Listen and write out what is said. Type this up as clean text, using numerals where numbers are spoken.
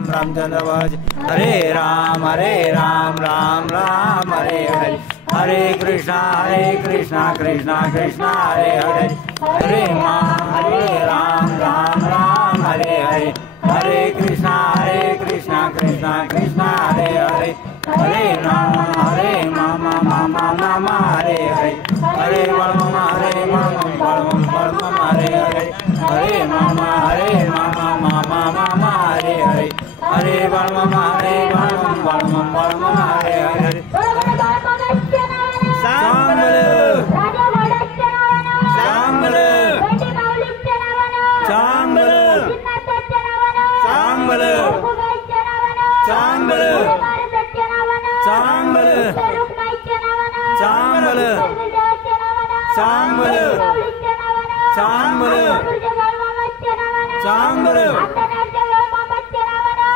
रामचंद्र भज। हरे राम राम राम हरे हरे, हरे कृष्णा कृष्णा कृष्णा हरे हरे, हरे राम राम हरे हरे, हरे कृष्णा कृष्णा कृष्णा हरे हरे, हरे राम हरे हरे, हरे राम हरे हरे, हरे राम हरे हरे, हरे राम हरे हरे। चांगलं